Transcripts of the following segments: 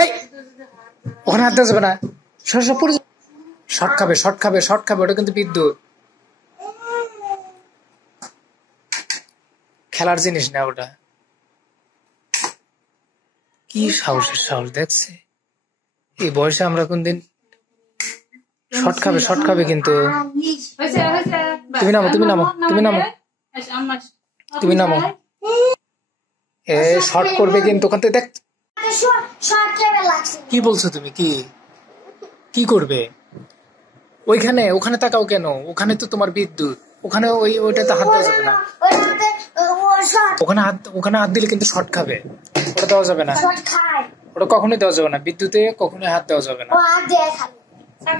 এই ওখানে হাত দেওয়া যাবে না। সব পড়ে শর্ট খাবে, শর্ট খাবে, শর্ট খাবে, ওটা কিন্তু বিদ্যুৎ। খেলার জিনিস না ওটা। কি সাহসের সাহস দেখছে এই বয়সে। আমরা কোনদিন শর্ট খাবে, শর্ট খাবে কিন্তু। তুমি নামো, তুমি নামো, তুমি নামো, তুমি নামো। এ শর্ট করবে কিন্তু ওখান থেকে। দেখ কি বলছো তুমি, কি কি করবে ওইখানে? ওখানে তাকাও কেন? ওখানে তো তোমার বিদ্যুৎ। ওখানে ওইটাতে হাত দেওয়া যাবে না। ওখানে হাত দিলে কিন্তু শর্ট খাবে, ওটা দেওয়া যাবে না। ওটা কখনোই দেওয়া যাবে না, বিদ্যুতে কখনোই হাত দেওয়া যাবে না।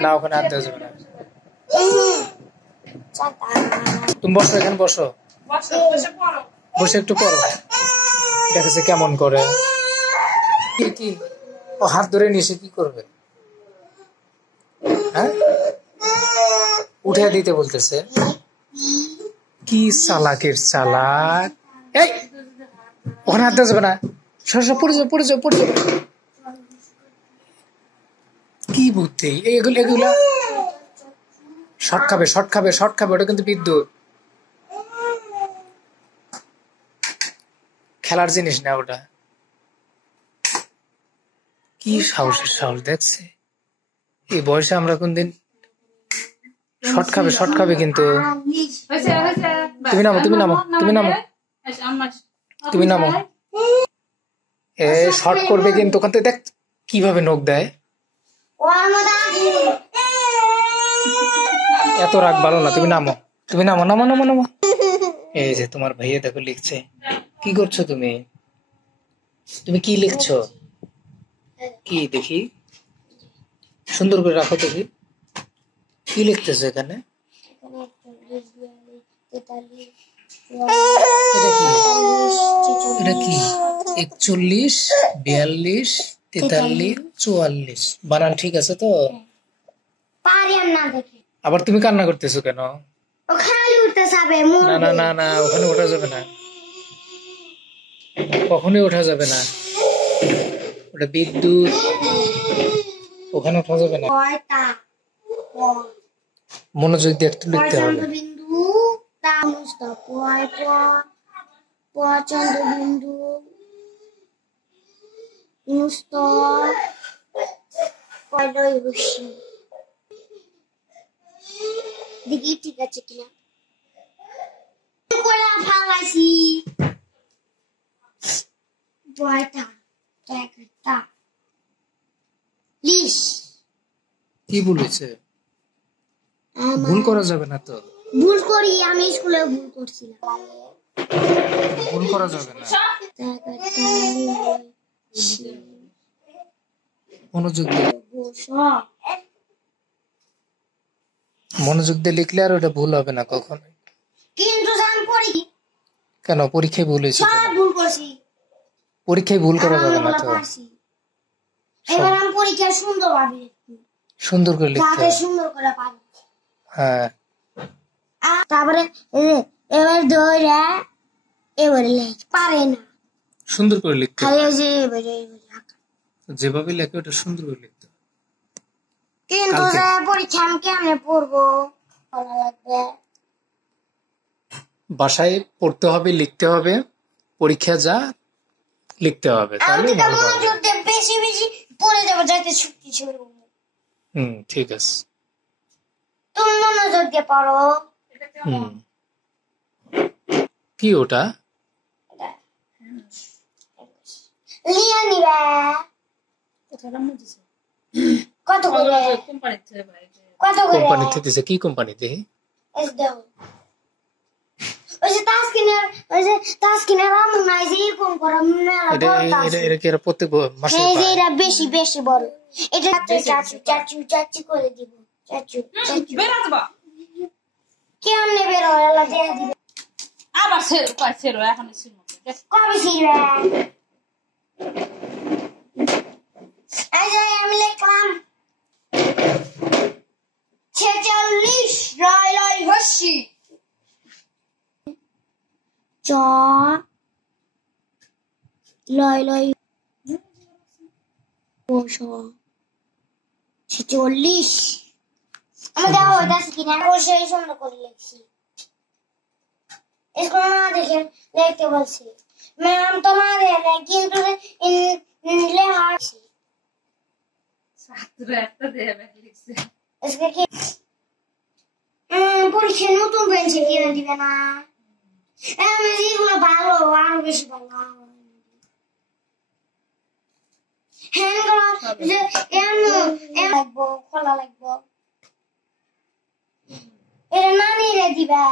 না, ওখানে হাত দেওয়া যাবে না। তুমি বসো, এখানে বসো, বসে একটু পড়ো। দেখেছে কেমন করে। কি ও হাত ধরে নিয়ে কি করবে? হ্যাঁ, উঠে দিতে বলতেছে। কি চালাকের চালাক। এই ওখানে হাত দেওয়া যাবে না। সব পড়ে যাও, পড়ে যাও, পড়ে যাও। কি বুদ্ধি এগুলা। শর্ট খাবে, শর্ট খাবে, শর্ট খাবে, ওটা কিন্তু বিদ্যুৎ। খেলার জিনিস না ওটা। কি সাহসের সাহস দেখছে এই বয়সে। আমরা কোনদিন শর্ট খাবে, শর্ট খাবে কিন্তু। তুমি নামো, তুমি নামো, তুমি নামো, তুমি নামো। এ শর্ট করবে কিন্তু ওখান থেকে। দেখ কিভাবে নখ দেয়। এত রাগ ভালো না, তুমি নামো, তুমি নামো, নামো, নামো, নামো। এই যে তোমার ভাইয়া দেখো লিখছে। কি করছো তুমি? তুমি কি লিখছো? কি দেখি, সুন্দর করে রাখো দেখি। কি লিখতেছো এখানে? এটা কি? 41, 42, 43, 44। বানান ঠিক আছে তো? আবার তুমি কান্না করতেছো কেন? না না না না, ওখানে ওঠা যাবে না, কখনোই ওঠা যাবে না। ওটা বিদ্যুৎ, ওখানে ওঠা যাবে না। মনোযোগ দিয়ে একটু লিখতে হবে। চন্দ্রবিন্দু দেখি ঠিক আছে কিনা। কি বলেছে? ভুল করা যাবে না তো। ভুল করি, আমি স্কুলে ভুল করছিলাম। ভুল করা যাবে না। মনোযোগ দিয়ে, মনোযোগ দিয়ে লিখলে আর ওটা ভুল হবে না কখনো। কিন্তু কেন? পরীক্ষায় ভুল হয়েছে। ভুল করছি, পরীক্ষায় ভুল করা যাবে না তো। এবার আমি পরীক্ষা সুন্দরভাবে সুন্দর করে লিখতে হবে। সুন্দর করে পারি। হ্যাঁ, তারপরে এবার ধরে এবারে পারে না সুন্দর করে লিখতে হবে। যেভাবে লেখে ওটা সুন্দর করে লিখতে হবে। কিন্তু পরীক্ষা আমি কেমনে পড়বো? বাসায় পড়তে হবে, লিখতে হবে, পরীক্ষা যা লিখতে হবে, তাহলে ভালো হবে। বেশি বেশি পড়ে যাবো যাতে শক্তি ছিল। ঠিক আছে, তুমি মনোযোগ দিয়ে পড়ো। কি ওটা? লিয়া নিবা কত করে? কত করে? কোম্পানিতে দিছে। কি কোম্পানিতে? ওই যে তাসকিনের আমু নাই যে এরকম করে এটা কি প্রত্যেক মাসে পায়? এটা বেশি বেশি বড়। এটা চাচু চাচু চাচু করে দিব। চাচু চাচু কেমনে বের হয় আল্লাহ দেয়া দিবে। আবার সেরো এখন কবে ছিড়বে? এই যে আমি লিখলাম 46 রয় লয় হসি চ লয় লয় 40 আমি দেওয়া হইতাছে কিনা অবশ্যই সুন্দর করে লিখছি স্কুল না দেখে লিখতে বলছি ম্যাম তো না দেখে কিন্তু লেখা আছে ছাত্র একটা দেবে লিখছে আজকে কি পরীক্ষা নতুন পেন্সিল কিনে দিবে না এগুলো ভালো আরো বেশি ভালো হ্যাঁ লাগবো খোলা লাগবো এটা নানি রে দিবা